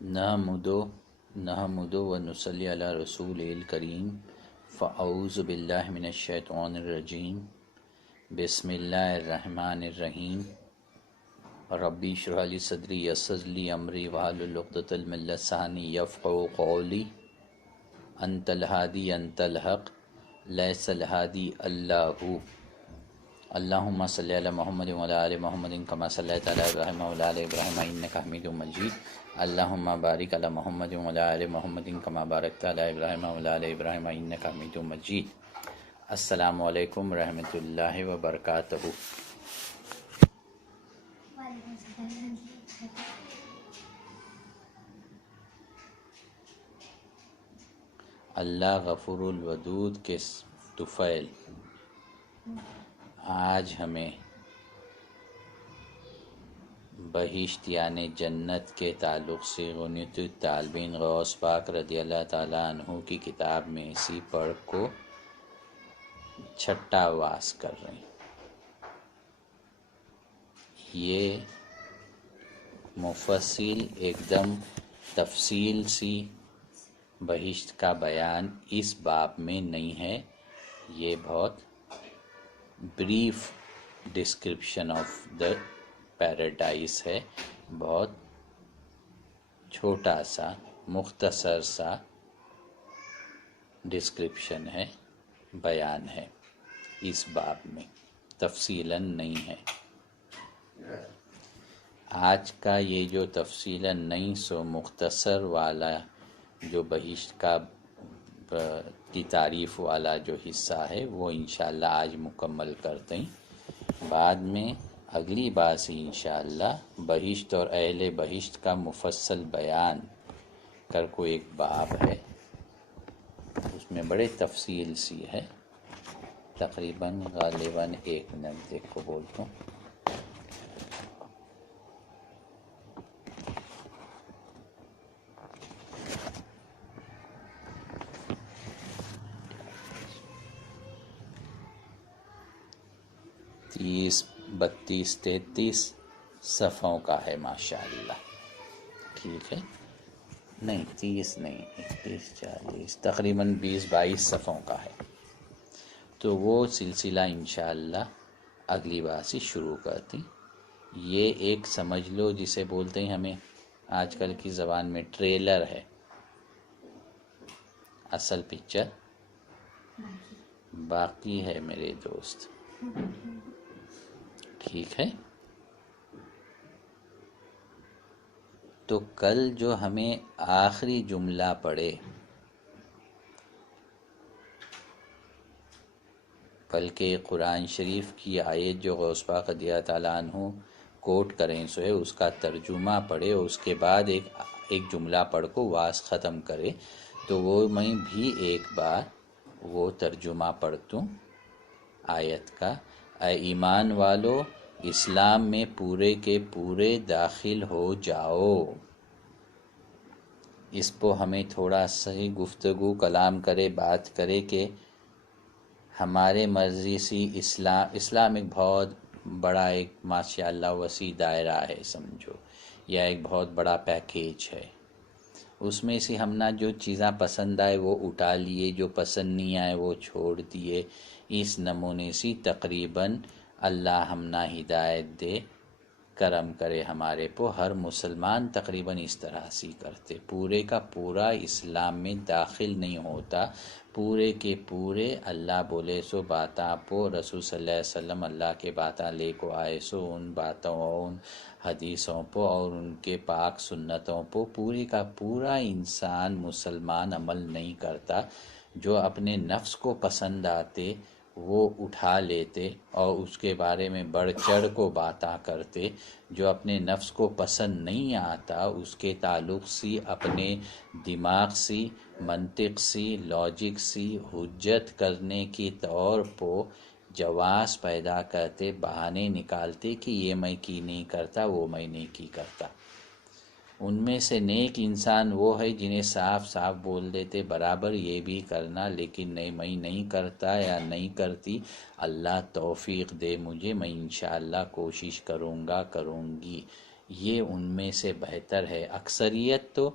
نحمدو و نصلی علی رسول الکریم فاعوذ باللہ من الشیطان الرجیم بسم اللہ الرحمن الرحیم ربی اشرح لی صدری یسر لی امری واحلل عقدۃ من لسانی یفقہوا قولی انت الہادی انت الحق لیس الہادی اللہ اللہم صلی علی محمد وعلی آل محمد کما صلیت علی ابراہیم وعلی آل ابراہیم انک حمید مجید اللہم بارک علی محمد وعلی آل محمد کما بارکت علی ابراہیم وعلی آل ابراہیم انک حمید مجید۔ السلام علیکم ورحمۃ اللہ وبرکاتہ۔ اللہ غفور الودود کے طفیل آج ہمیں بہشت یعنی جنت کے تعلق سے غنیۃ الطالبین غوث پاک رضی اللہ تعالیٰ عنہ کی کتاب میں اسی پڑھ کو چھٹا واس کر رہے ہیں۔ یہ مفصل ایک دم تفصیل سی بہشت کا بیان اس باب میں نہیں ہے، یہ بہت brief description of the paradise ہے، بہت چھوٹا سا مختصر سا ڈسکرپشن ہے، بیان ہے، اس باب میں تفصیلاً نہیں ہے۔ آج کا یہ جو تفصیلاً نہیں سو مختصر والا جو بہشت کا کی تعریف والا جو حصہ ہے وہ انشاءاللہ آج مکمل کرتے ہیں۔ بعد میں اگلی بار سے انشاءاللہ بہشت اور اہل بہشت کا مفصل بیان کر کو ایک باب ہے، اس میں بڑے تفصیل سی ہے، تقریباً غالباً 1 منٹ دیکھو بولتا ہوں۔ تیس 32 33 صفحوں کا ہے ماشاءاللہ، ٹھیک ہے، نہیں 30 نہیں 31 40 تقریباً 20-22 صفحوں کا ہے، تو وہ سلسلہ انشاءاللہ اگلی بار سے شروع کرتی۔ یہ ایک سمجھ لو جسے بولتے ہیں ہمیں آج کل کی زبان میں ٹریلر ہے، اصل پکچر باقی ہے میرے دوست، ٹھیک ہے۔ تو کل جو ہمیں آخری جملہ پڑھے، بلکہ قرآن شریف کی آیت جو غوث پاک رضی اللہ تعالیٰ عنہ کوٹ کریں سو ہے اس کا ترجمہ پڑھے، اس کے بعد ایک جملہ پڑھ کو واس ختم کرے، تو وہ میں بھی ایک بار وہ ترجمہ پڑھتوں آیت کا۔ اے ایمان والو، اسلام میں پورے کے پورے داخل ہو جاؤ۔ اس پہ ہمیں تھوڑا سا گفتگو کلام کرے، بات کرے کہ ہمارے مرضی سے اسلام ایک بہت بڑا ایک ماشاءاللہ وسیع دائرہ ہے سمجھو، یا ایک بہت بڑا پیکیج ہے، اس میں سے ہم نہ جو چیزاں پسند آئے وہ اٹھا لیے، جو پسند نہیں آئے وہ چھوڑ دیے، اس نمونے سے تقریباً اللہ ہم نہ ہدایت دے، کرم کرے ہمارے پہ، ہر مسلمان تقریباً اس طرح سے کرتے، پورے کا پورا اسلام میں داخل نہیں ہوتا، پورے کے پورے اللہ بولے سو باتاں پو، رسول صلی اللہ علیہ وسلم اللہ کے باتاں لے کو آئے سو، ان باتوں اور ان حدیثوں پہ اور ان کے پاک سنتوں پہ پوری کا پورا انسان مسلمان عمل نہیں کرتا، جو اپنے نفس کو پسند آتے وہ اٹھا لیتے اور اس کے بارے میں بڑھ چڑھ کو باتاں کرتے، جو اپنے نفس کو پسند نہیں آتا اس کے تعلق سے اپنے دماغ سے، منطق سے، لاجک سے حجت کرنے کی طور پہ جواز پیدا کرتے، بہانے نکالتے کہ یہ میں کی نہیں کرتا، وہ میں نہیں کی کرتا۔ ان میں سے نیک انسان وہ ہے جنہیں صاف صاف بول دیتے برابر یہ بھی کرنا، لیکن نہیں میں نہیں کرتا یا نہیں کرتی، اللہ توفیق دے مجھے، میں انشاءاللہ کوشش کروں گا کروں گی، یہ ان میں سے بہتر ہے۔ اکثریت تو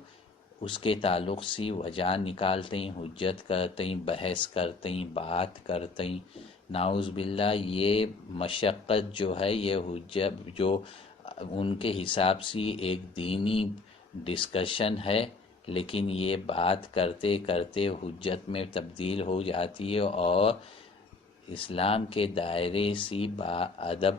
اس کے تعلق سے وجہ نکالتے ہیں، حجت کرتے ہیں، بحث کرتے ہیں، بات کرتے ہیں۔ نعوذ باللہ، یہ مشقت جو ہے، یہ حجت جو ان کے حساب سے ایک دینی ڈسکشن ہے، لیکن یہ بات کرتے کرتے حجت میں تبدیل ہو جاتی ہے، اور اسلام کے دائرے سے با ادب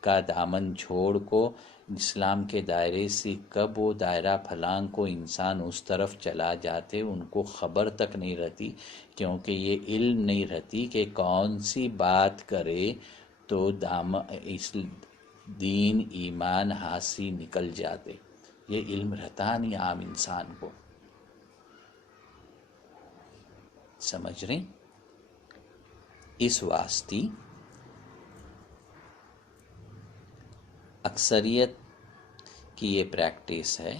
کا دامن چھوڑ کو اسلام کے دائرے سے کب وہ دائرہ پھلانگ کو انسان اس طرف چلا جاتے، ان کو خبر تک نہیں رہتی، کیونکہ یہ علم نہیں رہتی کہ کون سی بات کرے تو اس دین ایمان ہاتھ سے نکل جاتے۔ یہ علم رہتا نہیں عام انسان کو، سمجھ رہے؟ اس واسطے اکثریت کی یہ پریکٹس ہے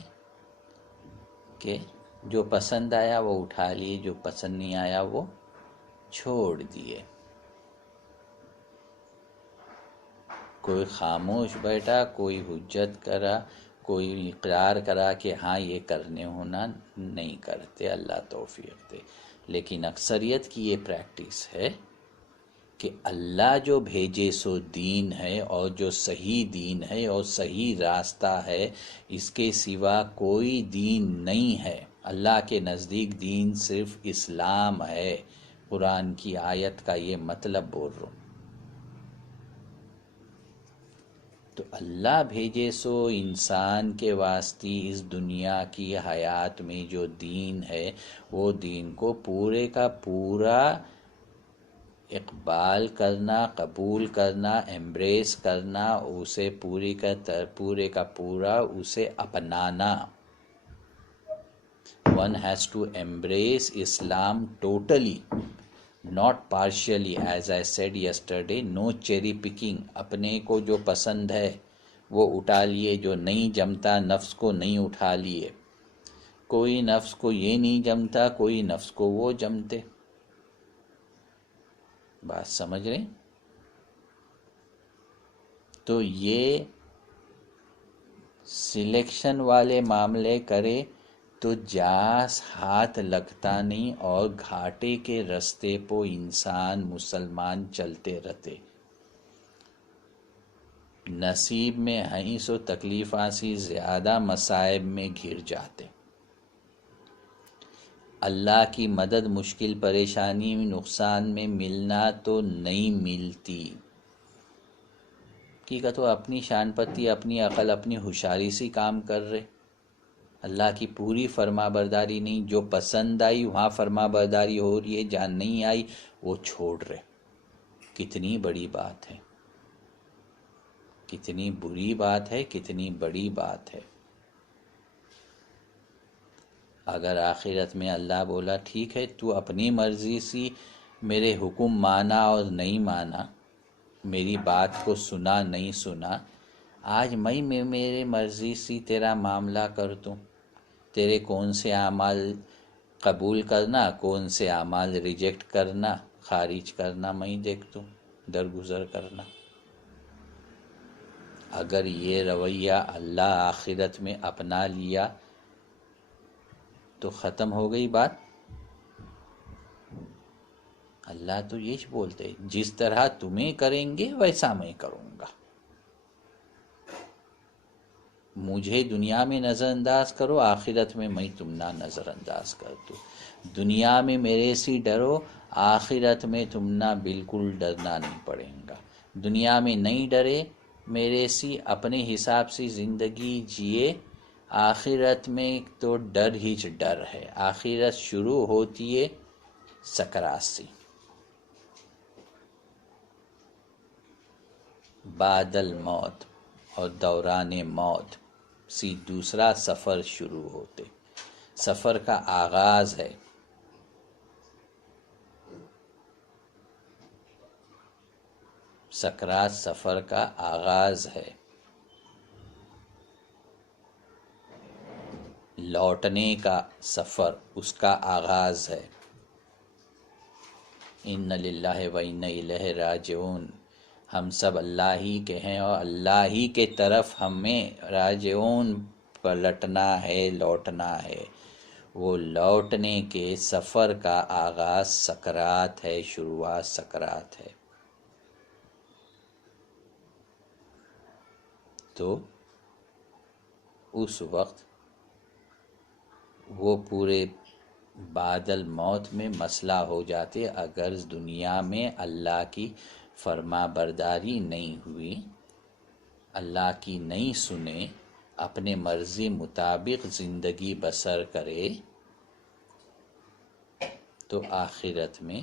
کہ جو پسند آیا وہ اٹھا لیے، جو پسند نہیں آیا وہ چھوڑ دیے۔ کوئی خاموش بیٹھا، کوئی حجت کرا، کوئی اقرار کرا کہ ہاں یہ کرنے ہونا، نہیں کرتے، اللہ توفیق دے۔ لیکن اکثریت کی یہ پریکٹس ہے کہ اللہ جو بھیجے سو دین ہے، اور جو صحیح دین ہے اور صحیح راستہ ہے، اس کے سوا کوئی دین نہیں ہے۔ اللہ کے نزدیک دین صرف اسلام ہے۔ قرآن کی آیت کا یہ مطلب بول رہا ہوں۔ تو اللہ بھیجے سو انسان کے واسطے اس دنیا کی حیات میں جو دین ہے، وہ دین کو پورے کا پورا اقبال کرنا، قبول کرنا، ایمبریس کرنا، اسے پورے کا پورا اسے اپنانا۔ One has to embrace Islam totally, not partially. As I said yesterday, no cherry picking. اپنے کو جو پسند ہے وہ اٹھا لیے، جو نہیں جمتا نفس کو نہیں اٹھا لیے۔ کوئی نفس کو یہ نہیں جمتا، کوئی نفس کو وہ جمتے۔ بات سمجھ رہے؟ تو یہ سلیکشن والے معاملے کرے تو جاس ہاتھ لگتا نہیں، اور گھاٹے کے رستے پہ انسان مسلمان چلتے رہتے۔ نصیب میں ہیں سو تکلیفاں سے زیادہ مصائب میں گھر جاتے۔ اللہ کی مدد مشکل پریشانی نقصان میں ملنا تو نہیں ملتی، کی تو اپنی شان پتی، اپنی عقل، اپنی ہوشیاری سے کام کر رہے۔ اللہ کی پوری فرما برداری نہیں، جو پسند آئی وہاں فرما برداری ہو رہی ہے، جہاں نہیں آئی وہ چھوڑ رہے۔ کتنی بڑی بات ہے، کتنی بری بات ہے، کتنی بڑی بات ہے۔ اگر آخرت میں اللہ بولا ٹھیک ہے تو اپنی مرضی سے میرے حکم مانا اور نہیں مانا، میری بات کو سنا نہیں سنا، آج میں میرے مرضی سے تیرا معاملہ کر دوں، تیرے کون سے اعمال قبول کرنا، کون سے اعمال ریجیکٹ کرنا، خارج کرنا، میں دیکھ دوں، درگزر کرنا۔ اگر یہ رویہ اللہ آخرت میں اپنا لیا تو ختم ہو گئی بات۔ اللہ تو یہ بولتے جس طرح تمہیں کریں گے ویسا میں کروں گا۔ مجھے دنیا میں نظر انداز کرو، آخرت میں تم نہ نظر انداز کر دو۔ دنیا میں میرے سے ڈرو، آخرت میں تم نہ بالکل ڈرنا نہیں پڑے گا۔ دنیا میں نہیں ڈرے میرے سے، اپنے حساب سے زندگی جیے، آخرت میں تو ڈر ہی ڈر ہے۔ آخرت شروع ہوتی ہے سکرات سے، بعد الموت اور دوران موت سے دوسرا سفر شروع ہوتے۔ سفر کا آغاز ہے۔ سکرات سفر کا آغاز ہے، لوٹنے کا سفر اس کا آغاز ہے۔ ان للہ و انا الیہ راجعون، ہم سب اللہ ہی کے ہیں اور اللہ ہی کے طرف ہمیں راجعون پلٹنا ہے، لوٹنا ہے۔ وہ لوٹنے کے سفر کا آغاز سکرات ہے، شروعات سکرات ہے۔ تو اس وقت وہ پورے بادل موت میں مسئلہ ہو جاتے اگر دنیا میں اللہ کی فرما برداری نہیں ہوئی، اللہ کی نہیں سنے، اپنے مرضی مطابق زندگی بسر کرے، تو آخرت میں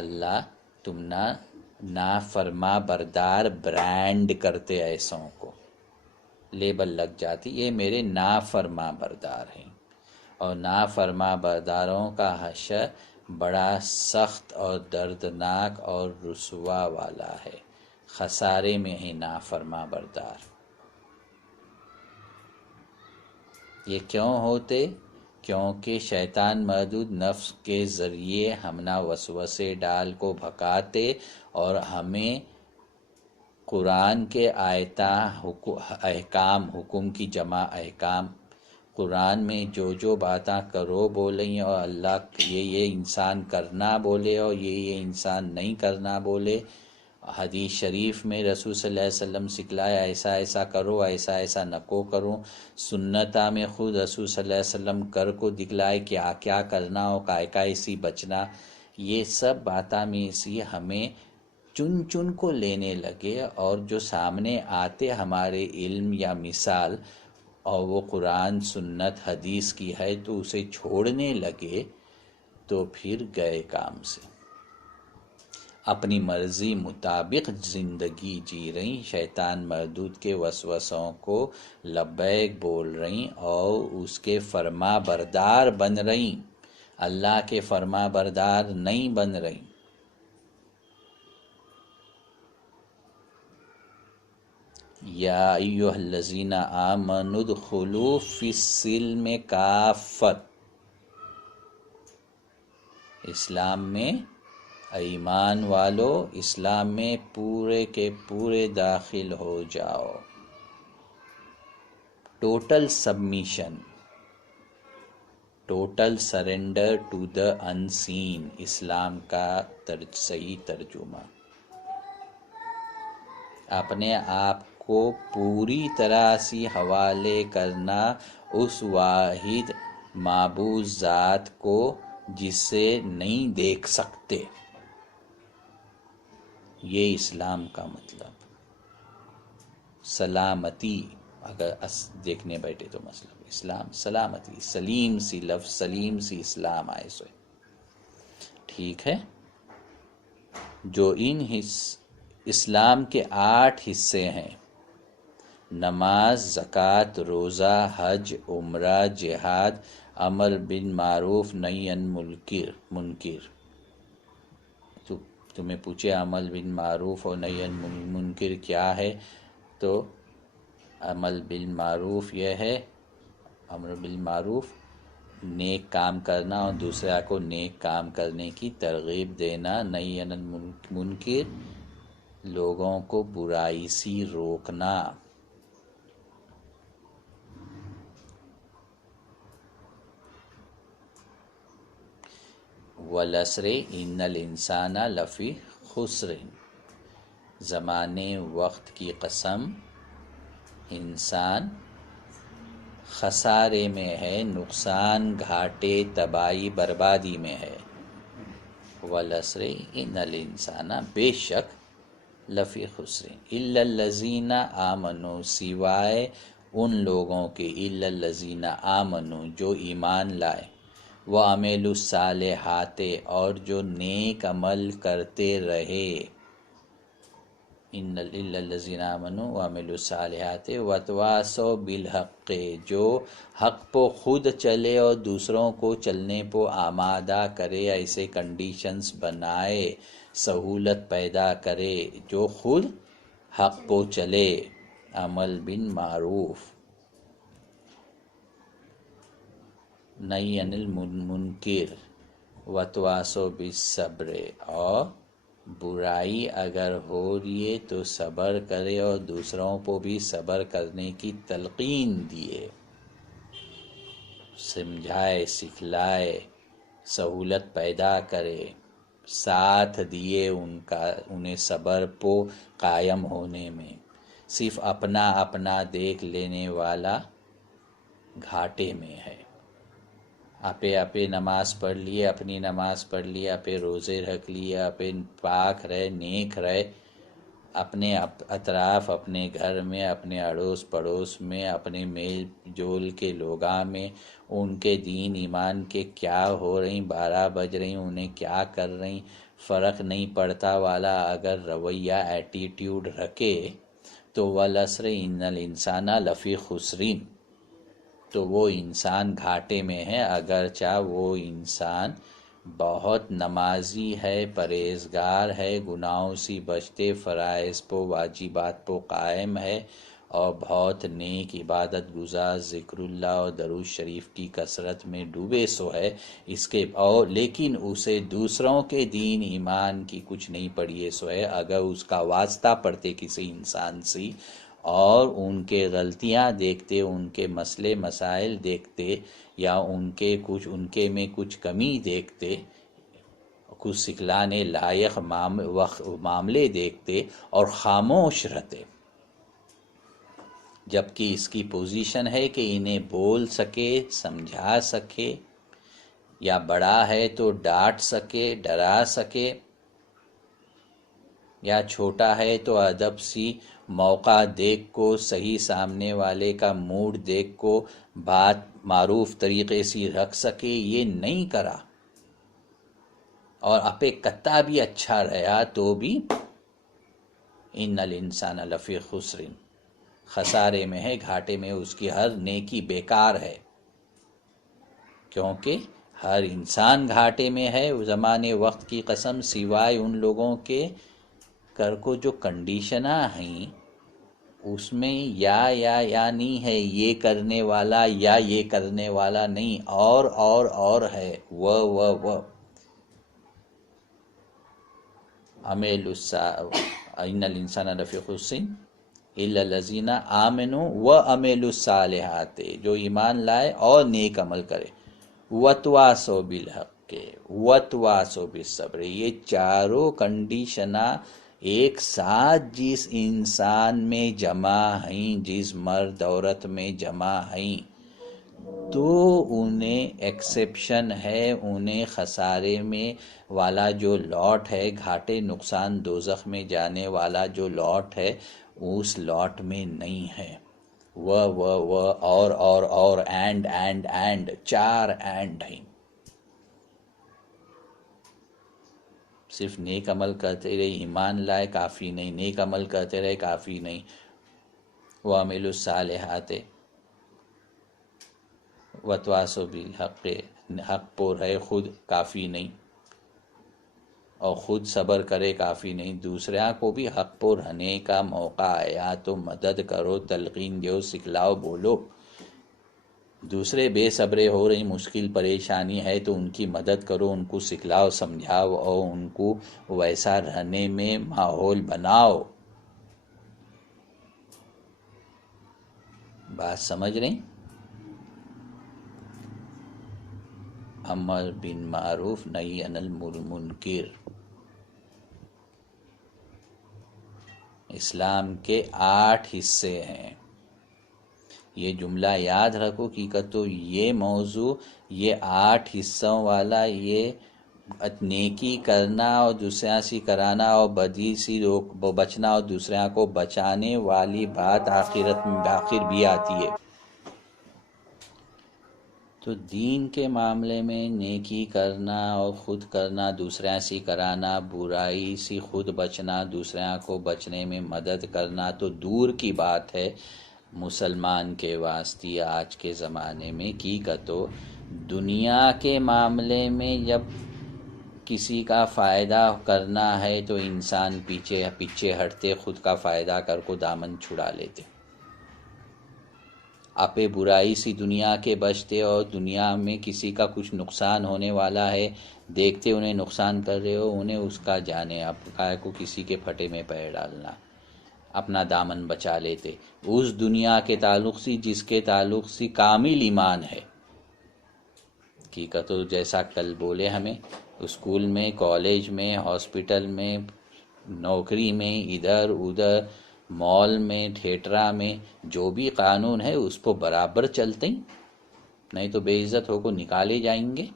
اللہ تم نا فرما بردار برانڈ کرتے، ایسوں کو لیبل لگ جاتی، یہ میرے نافرما بردار ہیں۔ اور نافرما برداروں کا حشر بڑا سخت اور دردناک اور رسوا والا ہے، خسارے میں ہے نافرما بردار۔ یہ کیوں ہوتے؟ کیونکہ شیطان مردود نفس کے ذریعے ہمنا وسوسے ڈال کو بھکاتے اور ہمیں قرآن کے احکام، حکم کی جمع احکام، قرآن میں جو باتاں کرو بولیں اور اللہ یہ انسان کرنا بولے اور یہ انسان نہیں کرنا بولے، حدیث شریف میں رسول صلی اللہ علیہ وسلم سکھلایا ایسا ایسا کرو، ایسا ایسا نکو کرو، سنتا میں خود رسول صلی اللہ علیہ وسلم کر کو دکھلائے کیا کیا کرنا اور کائے سی بچنا، یہ سب باتاں میں اسی ہمیں چن چن کو لینے لگے، اور جو سامنے آتے ہمارے علم یا مثال اور وہ قرآن سنت حدیث کی ہے تو اسے چھوڑنے لگے، تو پھر گئے کام سے، اپنی مرضی مطابق زندگی جی رہی، شیطان مردود کے وسوسوں کو لبیک بول رہی اور اس کے فرما بردار بن رہی، اللہ کے فرما بردار نہیں بن رہی۔ یا ایھا الذین آمنوا ادخلوا فی السلم کافۃ، اسلام میں ایمان والو، اسلام میں پورے کے پورے داخل ہو جاؤ، total submission, total surrender to the unseen, Islam کا صحیح ترجمہ، اپنے آپ کو پوری طرح سے حوالے کرنا اس واحد معبود ذات کو جسے نہیں دیکھ سکتے، یہ اسلام کا مطلب۔ سلامتی اگر دیکھنے بیٹھے تو مطلب اسلام سلامتی، سلیم سی لفظ، سلیم سی اسلام آئے سوئے، ٹھیک ہے۔ جو ان اسلام کے 8 حصے ہیں، نماز، زکوٰۃ، روزہ، حج، عمرہ، جہاد، امر بالمعروف نہی عن منکر، تو تمہیں پوچھے عمل بالمعروف اور نہی عن منکر کیا ہے، تو عمل بالمعروف یہ ہے، امر بالمعروف نیک کام کرنا اور دوسرا کو نیک کام کرنے کی ترغیب دینا، نہی عن منکر لوگوں کو برائی سے روکنا۔ والعصر ان الانسان لفی خسر، زمانے وقت کی قسم، انسان خسارے میں ہے، نقصان، گھاٹے، تباہی، بربادی میں ہے۔ والعصر ان الانسان، بے شک، لفی خسر الا الذین آمنوا، سوائے ان لوگوں کے، الا الذین آمنوا جو ایمان لائے، وعملوا الصالحات اور جو نیک عمل کرتے رہے، الا الذین آمنوا وعملوا الصالحات وتواصوا بالحق، جو حق پہ خود چلے اور دوسروں کو چلنے پہ آمادہ کرے، ایسے کنڈیشنز بنائے، سہولت پیدا کرے، جو خود حق پہ چلے، عمل بالمعروف، نہی عن المنکر، وتواصوا بالصبر، اور برائی اگر ہو رہی ہے تو صبر کرے اور دوسروں کو بھی صبر کرنے کی تلقین دیے، سمجھائے، سکھلائے، سہولت پیدا کرے، ساتھ دیے انہیں صبر کو قائم ہونے میں۔ صرف اپنا اپنا دیکھ لینے والا گھاٹے میں ہے۔ اپے نماز پڑھ لیے، اپنی نماز پڑھ لیے، اپے روزے رکھ لیے، اپے پاک رہے، نیک رہے، اپنے اطراف، اپنے گھر میں، اپنے اڑوس پڑوس میں، اپنے میل جول کے لوگاں میں ان کے دین ایمان کے کیا ہو رہی، 12 بج رہی، انہیں کیا کر رہی فرق نہیں پڑتا والا اگر رویہ ایٹیٹیوڈ رکھے تو وَالْعَصْرِ إِنَّ الْإِنسَانَ لَفِي خُسْرٍ، تو وہ انسان گھاٹے میں ہے، اگرچہ وہ انسان بہت نمازی ہے، پرہیزگار ہے، گناہوں سے بچتے، فرائض پہ واجبات پہ قائم ہے، اور بہت نیک عبادت گزار، ذکر اللہ اور درود شریف کی کثرت میں ڈوبے سو ہے، اس کے اور لیکن اسے دوسروں کے دین ایمان کی کچھ نہیں پڑی ہے سو ہے، اگر اس کا واسطہ پڑتے کسی انسان سے اور ان کے غلطیاں دیکھتے، ان کے مسئلے مسائل دیکھتے، یا ان کے میں کچھ کمی دیکھتے، کچھ سکھلانے لائق معاملے دیکھتے اور خاموش رہتے، جبکہ اس کی پوزیشن ہے کہ انہیں بول سکے، سمجھا سکے، یا بڑا ہے تو ڈانٹ سکے، ڈرا سکے، یا چھوٹا ہے تو ادب سی موقع دیکھ کو، صحیح سامنے والے کا موڈ دیکھ کو بات معروف طریقے سے رکھ سکے، یہ نہیں کرا، اور اپے کتا بھی اچھا رہا تو بھی ان الانسان لفی خسر، خسارے میں ہے، گھاٹے میں، اس کی ہر نیکی بیکار ہے، کیونکہ ہر انسان گھاٹے میں ہے زمانے وقت کی قسم، سوائے ان لوگوں کے کر کو جو کنڈیشناں ہیں اس میں یا نہیں ہے، یہ کرنے والا یا یہ کرنے والا نہیں، اور ہے وہ ان الانسان لفی خسر الا الذین آمنوا وعملوا الصالحات، جو ایمان لائے اور نیک عمل کرے، وتواصوا بالحق وتواصوا بالصبر، یہ چاروں کنڈیشناں ایک ساتھ جس انسان میں جمع ہیں، جس مرد عورت میں جمع ہیں، تو انہیں ایکسیپشن ہے، انہیں خسارے میں والا جو لاٹ ہے، گھاٹے نقصان دوزخ میں جانے والا جو لاٹ ہے، اس لاٹ میں نہیں ہے، وہ اور اینڈ چار اینڈ ہیں، صرف نیک عمل کرتے رہے، ایمان لائے کافی نہیں، نیک عمل کرتے رہے کافی نہیں، وَعَمِلُوا الصَّالِحَاتِ وَتَوَاصَوْا بِالْحَقِّ، حق پر رہے خود کافی نہیں، اور خود صبر کرے کافی نہیں، دوسروں کو بھی حق پر رہنے کا موقع آیا تو مدد کرو، تلقین دو، سکھلاؤ، بولو، دوسرے بے صبرے ہو رہی، مشکل پریشانی ہے تو ان کی مدد کرو، ان کو سکھلاؤ، سمجھاؤ، اور ان کو ویسا رہنے میں ماحول بناؤ۔ بات سمجھ رہی؟ امر بالمعروف نہی عن المنکر، اسلام کے 8 حصے ہیں، یہ جملہ یاد رکھو کہ تو یہ موضوع، یہ 8 حصوں والا، یہ نیکی کرنا اور دوسروں سے کرانا اور بدی سے بچنا اور دوسروں کو بچانے والی بات آخرت میں آخر بھی آتی ہے۔ تو دین کے معاملے میں نیکی کرنا اور خود کرنا، دوسروں سے کرانا، برائی سے خود بچنا، دوسروں کو بچنے میں مدد کرنا تو دور کی بات ہے مسلمان کے واسطے آج کے زمانے میں، کی تو دنیا کے معاملے میں جب کسی کا فائدہ کرنا ہے تو انسان پیچھے ہٹتے، خود کا فائدہ کر کو دامن چھڑا لیتے، آپ برائی سی دنیا کے بچتے اور دنیا میں کسی کا کچھ نقصان ہونے والا ہے دیکھتے انہیں نقصان کر رہے ہو، انہیں اس کا جانے، آپ کائے کو کسی کے پھٹے میں پیر ڈالنا، اپنا دامن بچا لیتے اس دنیا کے تعلق سے جس کے تعلق سے کامل ایمان ہے۔ حقیقت تو جیسا کل بولے ہمیں، اسکول میں، کالج میں، ہاسپٹل میں، نوکری میں، ادھر ادھر، مال میں، تھیٹرا میں، جو بھی قانون ہے اس کو برابر چلتے ہیں، نہیں تو بے عزت ہو کو نکالے جائیں گے۔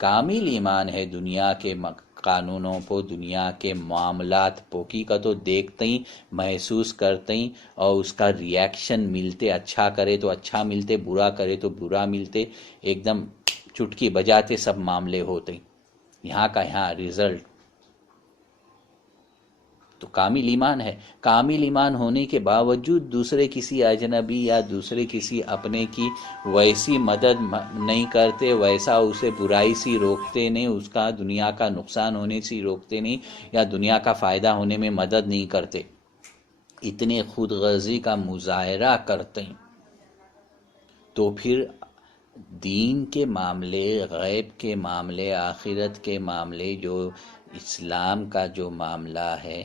کامل ایمان ہے دنیا کے قانونوں کو، دنیا کے معاملات پوکی کا تو دیکھتے ہی، محسوس کرتے ہی، اور اس کا ریاکشن ملتے، اچھا کرے تو اچھا ملتے، برا کرے تو برا ملتے، ایک دم چٹکی بجاتے سب معاملے ہوتے، یہاں کا یہاں رزلٹ۔ تو کامل ایمان ہے، کامل ایمان ہونے کے باوجود دوسرے کسی اجنبی یا دوسرے کسی اپنے کی ویسی مدد نہیں کرتے، ویسا اسے برائی سے روکتے نہیں، اس کا دنیا کا نقصان ہونے سے روکتے نہیں، یا دنیا کا فائدہ ہونے میں مدد نہیں کرتے، اتنے خود غرضی کا مظاہرہ کرتے ہیں، تو پھر دین کے معاملے، غیب کے معاملے، آخرت کے معاملے، جو اسلام کا جو معاملہ ہے،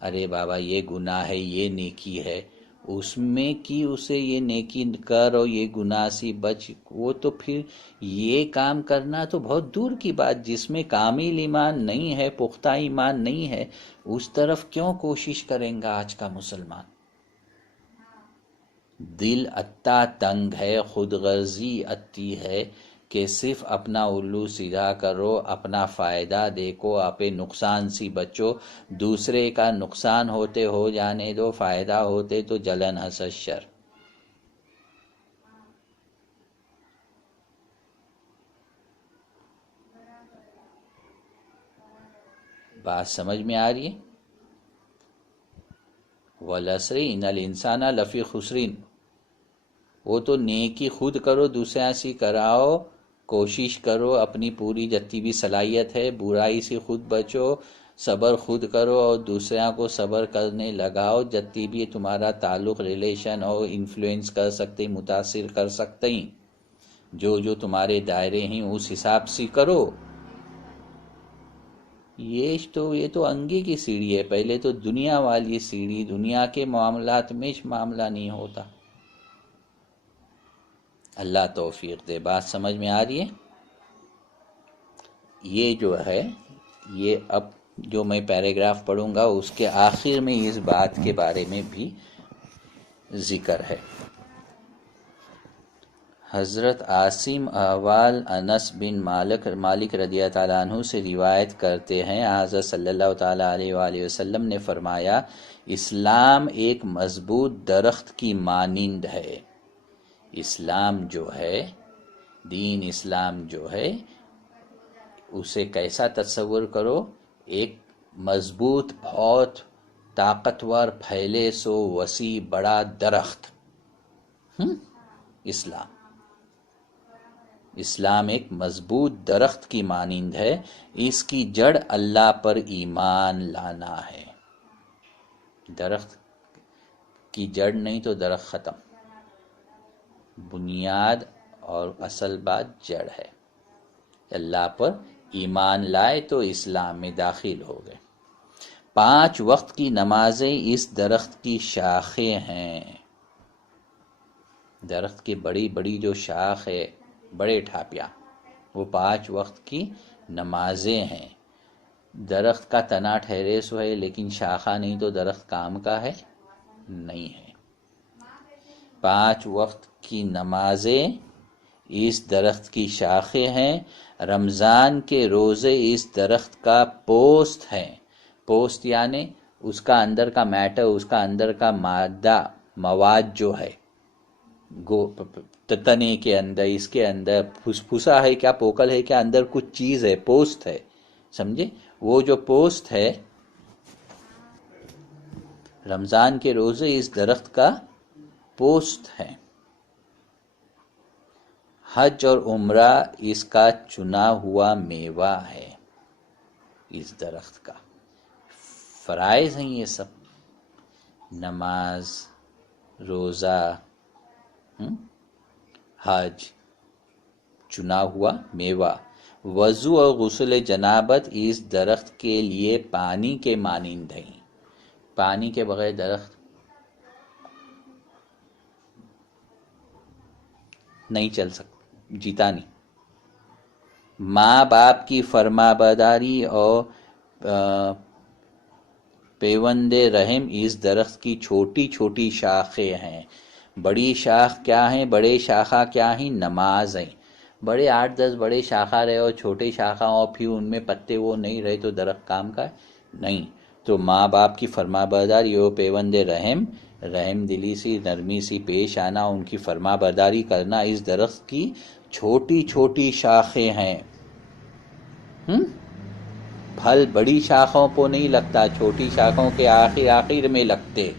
ارے بابا یہ گناہ ہے، یہ نیکی ہے، اس میں کی اسے یہ نیکی کر اور یہ گناہ سے بچ، وہ تو پھر یہ کام کرنا تو بہت دور کی بات، جس میں کامل ایمان نہیں ہے، پختہ ایمان نہیں ہے، اس طرف کیوں کوشش کریں گا آج کا مسلمان؟ دل اتا تنگ ہے، خود غرضی اتی ہے کہ صرف اپنا الو سیدھا کرو، اپنا فائدہ دیکھو، اپنے نقصان سے بچو، دوسرے کا نقصان ہوتے ہو جانے دو، فائدہ ہوتے تو جلن حسد شر۔ بات سمجھ میں آ رہی ہے؟ وَالْعَصْرِ إِنَّ الْإِنسَانَ لَفِي خُسْرٍ، وہ تو نیکی خود کرو، دوسرے سے کراؤ، کوشش کرو، اپنی پوری جتنی بھی صلاحیت ہے، برائی سے خود بچو، صبر خود کرو اور دوسروں کو صبر کرنے لگاؤ، جتنی بھی تمہارا تعلق، ریلیشن اور انفلوئنس کر سکتے، متاثر کر سکتے ہیں، جو تمہارے دائرے ہیں اس حساب سے کرو۔ یہ تو انگی کی سیڑھی ہے، پہلے تو دنیا والی سیڑھی، دنیا کے معاملات میں معاملہ نہیں ہوتا۔ اللہ توفیق دے۔ بات سمجھ میں آ رہی ہے؟ یہ جو ہے، یہ اب جو میں پیراگراف پڑھوں گا اس کے آخر میں اس بات کے بارے میں بھی ذکر ہے۔ حضرت عاصم احوال انس بن مالک رضی اللہ تعالیٰ عنہ سے روایت کرتے ہیں، حضرت صلی اللہ تعالیٰ علیہ وآلہ وسلم نے فرمایا، اسلام ایک مضبوط درخت کی مانند ہے۔ اسلام جو ہے، دین اسلام جو ہے، اسے کیسا تصور کرو؟ ایک مضبوط، بہت طاقتور، پھیلے سو وسیع بڑا درخت۔ اسلام ایک مضبوط درخت کی مانند ہے، اس کی جڑ اللہ پر ایمان لانا ہے۔ درخت کی جڑ نہیں تو درخت ختم، بنیاد اور اصل بات جڑ ہے۔ اللہ پر ایمان لائے تو اسلام میں داخل ہو گئے۔ 5 وقت کی نمازیں اس درخت کی شاخیں ہیں۔ درخت کی بڑی بڑی جو شاخ ہے، بڑے ٹھاپیاں، وہ 5 وقت کی نمازیں ہیں۔ درخت کا تنا ٹھہرے سو ہے، لیکن شاخہ نہیں تو درخت کام کا ہے نہیں ہے۔ 5 وقت کی نمازیں اس درخت کی شاخیں ہیں۔ رمضان کے روزے اس درخت کا پوست ہیں۔ پوست یعنی اس کا اندر کا میٹر، اس کا اندر کا مادہ، مواد جو ہے، تنے کے اندر، اس کے اندر پھسا ہے کیا، پوکل ہے کیا، اندر کچھ چیز ہے، پوست ہے، سمجھے؟ وہ جو پوست ہے، رمضان کے روزے اس درخت کا پوست ہے۔ حج اور عمرہ اس کا چنا ہوا میوہ ہے، اس درخت کا۔ فرائض ہیں یہ سب، نماز، روزہ، حج، چنا ہوا میوہ، وضو اور غسل جنابت اس درخت کے لیے پانی کے مانند ہیں۔ پانی کے بغیر درخت نہیں چل سکتا، جیتا نہیں۔ ماں باپ کی فرما برداری اور پیوند رحم اس درخت کی چھوٹی چھوٹی شاخیں ہیں۔ بڑی شاخ کیا ہیں؟ بڑے شاخہ کیا ہیں؟ نماز ہیں۔ بڑے 8-10 بڑے شاخہ رہے اور چھوٹے شاخہ اور پھر ان میں پتے وہ نہیں رہے تو درخت کام کا نہیں۔ تو ماں باپ کی فرما برداری اور پیوند رحم، رحم دلی سی نرمی سی پیش آنا، ان کی فرما برداری کرنا اس درخت کی چھوٹی چھوٹی شاخیں ہیں۔ پھل بڑی شاخوں کو نہیں لگتا، چھوٹی شاخوں کے آخر میں لگتے۔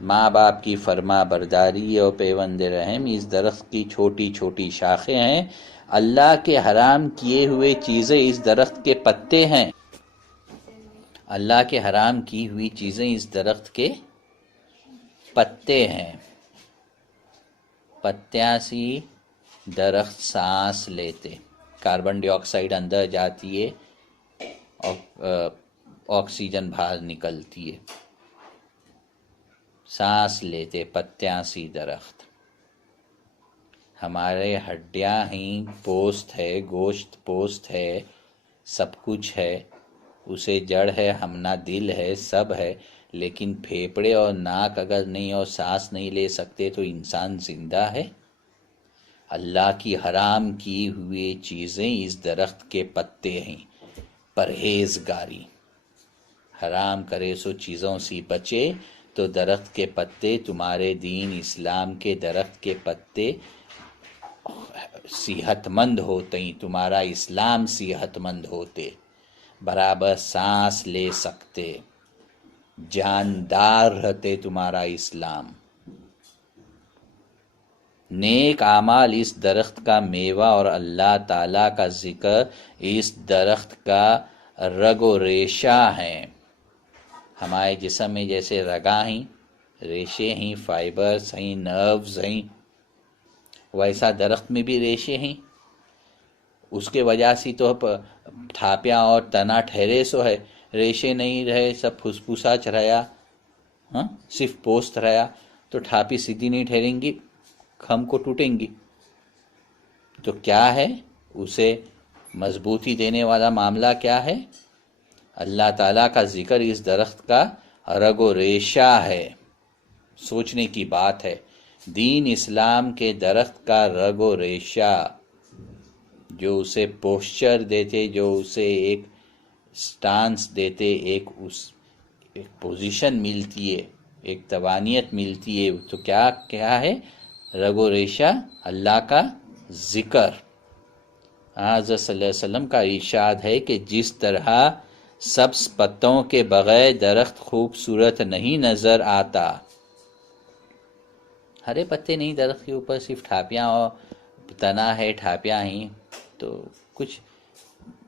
ماں باپ کی فرما برداری اور پیوند رحم اس درخت کی چھوٹی چھوٹی شاخیں ہیں۔ اللہ کے حرام کیے ہوئے چیزیں اس درخت کے پتے ہیں۔ اللہ کے حرام کی ہوئی چیزیں اس درخت کے پتے ہیں۔ پتیاں سی درخت سانس لیتے، کاربن ڈائی آکسائڈ اندر جاتی ہے اور آکسیجن باہر نکلتی ہے۔ سانس لیتے پتیاں سی درخت۔ ہمارے ہڈیاں ہیں، پوست ہے، گوشت پوست ہے، سب کچھ ہے، اسے جڑ ہے، ہمنا دل ہے، سب ہے، لیکن پھیپڑے اور ناک اگر نہیں اور سانس نہیں لے سکتے تو انسان زندہ ہے؟ اللہ کی حرام کی ہوئی چیزیں اس درخت کے پتے ہیں۔ پرہیزگاری، حرام کرے سو چیزوں سے بچے تو درخت کے پتے، تمہارے دین اسلام کے درخت کے پتے صحت مند ہوتے ہیں، تمہارا اسلام صحت مند ہوتے، برابر سانس لے سکتے، جاندار رہتے تمہارا اسلام۔ نیک اعمال اس درخت کا میوہ اور اللہ تعالیٰ کا ذکر اس درخت کا رگ و ریشہ ہیں۔ ہمارے جسم میں جیسے رگاں ہیں، ریشے ہیں، فائبرز ہیں، نروز ہیں، ویسا درخت میں بھی ریشے ہیں۔ اس کے وجہ سے تو تھاپیاں اور تنا ٹھہرے سو ہے، ریشے نہیں رہے، سب پھسپھسا چرھایا، صرف پوست رہا تو ٹھاپی سیدھی نہیں ٹھہریں گی، کھم کو ٹوٹیں گی۔ تو کیا ہے اسے مضبوطی دینے والا معاملہ کیا ہے؟ اللہ تعالیٰ کا ذکر اس درخت کا رگ و ریشہ ہے۔ سوچنے کی بات ہے، دین اسلام کے درخت کا رگ و ریشہ، جو اسے پوسچر دیتے، جو اسے ایک سٹانس دیتے، ایک پوزیشن ملتی ہے، ایک توانیت ملتی ہے، تو کیا ہے؟ رگ و ریشہ اللہ کا ذکر۔ حضرت صلی اللہ علیہ وسلم کا ارشاد ہے کہ جس طرح سبز پتوں کے بغیر درخت خوبصورت نہیں نظر آتا، ہرے پتے نہیں درخت کے اوپر، صرف ٹھاپیاں اور تنا ہے، ٹھاپیاں ہیں، تو کچھ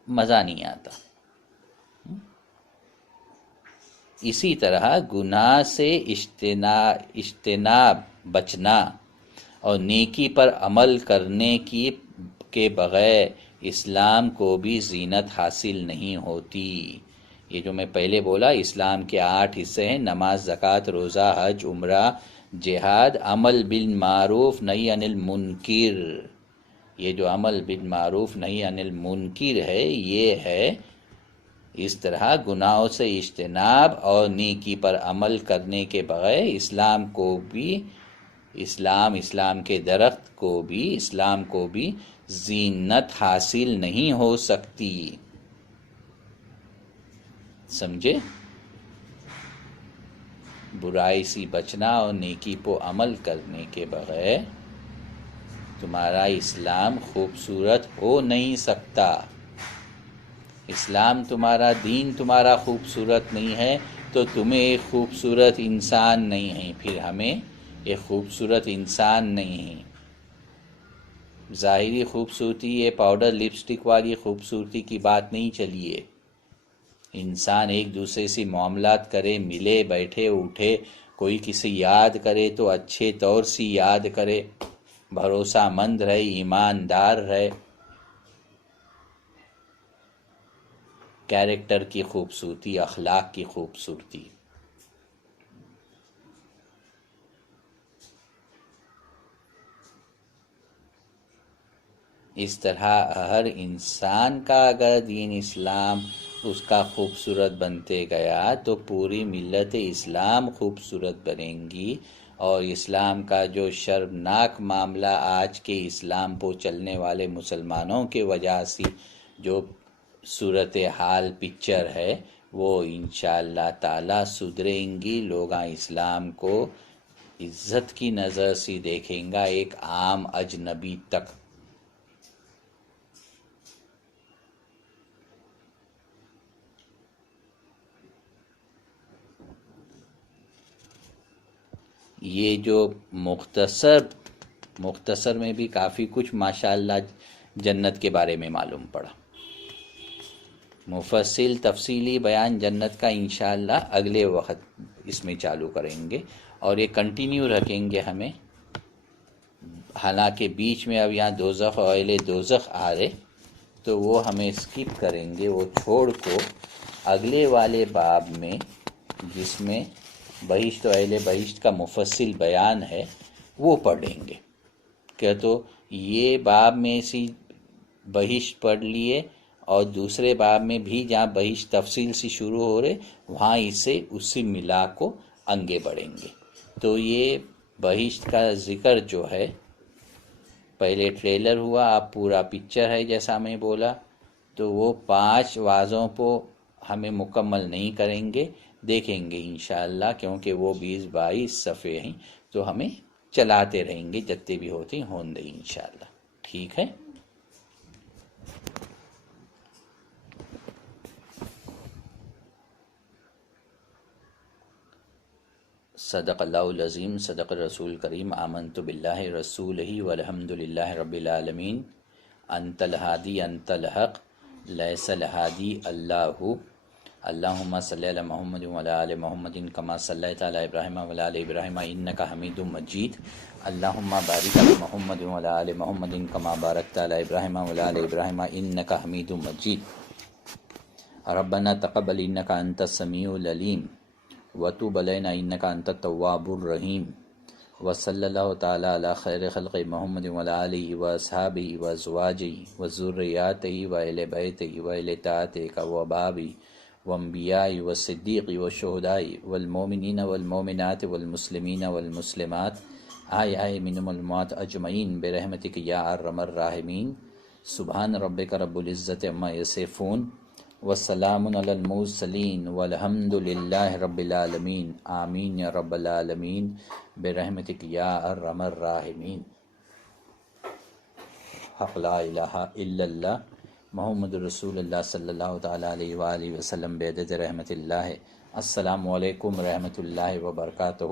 مزہ نہیں آتا۔ اسی طرح گناہ سے اجتناب، بچنا اور نیکی پر عمل کرنے کے بغیر اسلام کو بھی زینت حاصل نہیں ہوتی۔ یہ جو میں پہلے بولا، اسلام کے 8 حصے ہیں: نماز، زکوٰۃ، روزہ، حج، عمرہ، جہاد، عمل بالمعروف، نہی عن المنکر۔ یہ جو عمل بالمعروف نہی عن المنکر ہے، یہ ہے اس طرح گناہوں سے اجتناب اور نیکی پر عمل کرنے کے بغیر اسلام کے درخت کو بھی، اسلام کو بھی زینت حاصل نہیں ہو سکتی۔ سمجھے؟ برائی سے بچنا اور نیکی پہ عمل کرنے کے بغیر تمہارا اسلام خوبصورت ہو نہیں سکتا۔ اسلام تمہارا دین تمہارا خوبصورت نہیں ہے تو تمہیں ایک خوبصورت انسان نہیں ہے، پھر ہمیں ایک خوبصورت انسان نہیں ہے۔ ظاہری خوبصورتی، یہ پاؤڈر لپسٹک والی خوبصورتی کی بات نہیں چلی ہے۔ انسان ایک دوسرے سے معاملات کرے، ملے، بیٹھے، اٹھے، کوئی کسی یاد کرے تو اچھے طور سے یاد کرے، بھروسہ مند رہے، ایماندار رہے۔ کیریکٹر کی خوبصورتی، اخلاق کی خوبصورتی۔ اس طرح ہر انسان کا اگر دین اسلام اس کا خوبصورت بنتے گیا تو پوری ملت اسلام خوبصورت بنیں گی، اور اسلام کا جو شرمناک معاملہ آج کے اسلام پہ چلنے والے مسلمانوں کے وجہ سے جو صورتحال پکچر ہے وہ انشاءاللہ تعالی سدھریں گی۔ لوگ اسلام کو عزت کی نظر سے دیکھیں گا، ایک عام اجنبی تک۔ یہ جو مختصر میں بھی کافی کچھ ماشاءاللہ جنت کے بارے میں معلوم پڑا۔ مفصل تفصیلی بیان جنت کا انشاءاللہ اگلے وقت اس میں چالو کریں گے، اور یہ کنٹینیو رکھیں گے ہمیں۔ حالانکہ بیچ میں اب یہاں دوزخ اور اہل دوزخ آ رہے تو وہ ہمیں اسکپ کریں گے، وہ چھوڑ کو اگلے والے باب میں جس میں بہشت و اہل بہشت کا مفصل بیان ہے وہ پڑھیں گے۔ کہ تو یہ باب میں سی بہشت پڑھ لیے، اور دوسرے باب میں بھی جہاں بہشت تفصیل سے شروع ہو رہے وہاں اسے اس سے ملا کو آگے بڑھیں گے۔ تو یہ بہشت کا ذکر جو ہے پہلے ٹریلر ہوا، اب پورا پکچر ہے جیسا میں بولا، تو وہ 5 واضحوں کو ہمیں مکمل نہیں کریں گے، دیکھیں گے انشاءاللہ، کیونکہ وہ 20-22 صفحے ہیں تو ہمیں چلاتے رہیں گے، جتنے بھی ہوتے ہوں گے انشاءاللہ۔ ٹھیک ہے؟ صدق اللہ العظیم، صدق الرسول کریم، آمنت باللہ رسولہ والحمد للہ رب العالمین۔ انت الہادی انت الحق، لیس الہادی اللہ۔ اللہم صلی علی محمد وعلی آل محمد کما صلیت علی ابراہیم وعلی آل ابراہیم انک حمید مجید۔ اللہم بارک علی محمد وعلی آل محمد کما بارکت علی ابراہیم وعلی آل ابراہیم انک حمید مجید۔ ربنا تقبل انک انت السمیع العلیم وتوب علینا انک انت التواب الرحیم۔ وصلی اللہ تعالی علی خیر خلق محمد وعلی آلہ واصحابہ وازواجہ وذریاتہ واہل بیتہ واہل طاعتہ وابابہ وانبیاء والصدیق والشہداء والمؤمنین والمؤمنات والمسلمین والمسلمات احیاء منہم والاموات اجمعین برحمتک یا ارحم الراحمین۔ سبحان ربک رب العزۃ عما یصفون وسلام علی المرسلین والحمد للہ رب العالمین۔ آمین یا رب العالمین برحمتک یا ارحم الراحمین۔ حق لا الہ الا اللہ محمد رسول اللہ صلی اللہ تعالی علیہ وآلہ وسلم بعدد رحمت اللہ۔ السلام علیکم رحمت اللہ وبرکاتہ۔